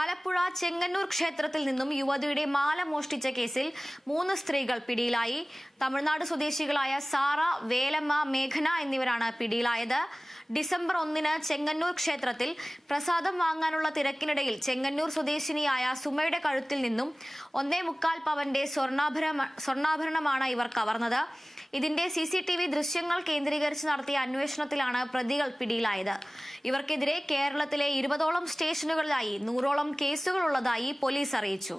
ആലപ്പുഴ ചെങ്ങന്നൂർ ക്ഷേത്രത്തിൽ നിന്നും യുവതിയുടെ മാല മോഷ്ടിച്ച കേസിൽ 3 സ്ത്രീകൾ പിടിയിലായി. തമിഴ്നാട് സ്വദേശികളായ സാറ, വേലമ്മ, മേഘന എന്നിവരാണ് പിടിയിലായത്. ഡിസംബർ 1-ന് ചെങ്ങന്നൂർ ക്ഷേത്രത്തിൽ പ്രസാദം വാങ്ങാനുള്ള തിരക്കിനിടയിൽ ചെങ്ങന്നൂർ സ്വദേശിനിയായ സുമയുടെ കഴുത്തിൽ നിന്നും 1.25 പവന്റെ സ്വർണ്ണാഭരണമാണ് ഇവർ കവർന്നത്. ഇതിന്റെ CCTV ദൃശ്യങ്ങൾ കേന്ദ്രീകരിച്ച് നടത്തിയ അന്വേഷണത്തിലാണ് പ്രതികൾ പിടിയിലായത്. ഇവർക്കെതിരെ കേരളത്തിലെ 20ഓളം സ്റ്റേഷനുകളിലായി 100ഓളം കേസുകൾ ഉള്ളതായി പോലീസ് അറിയിച്ചു.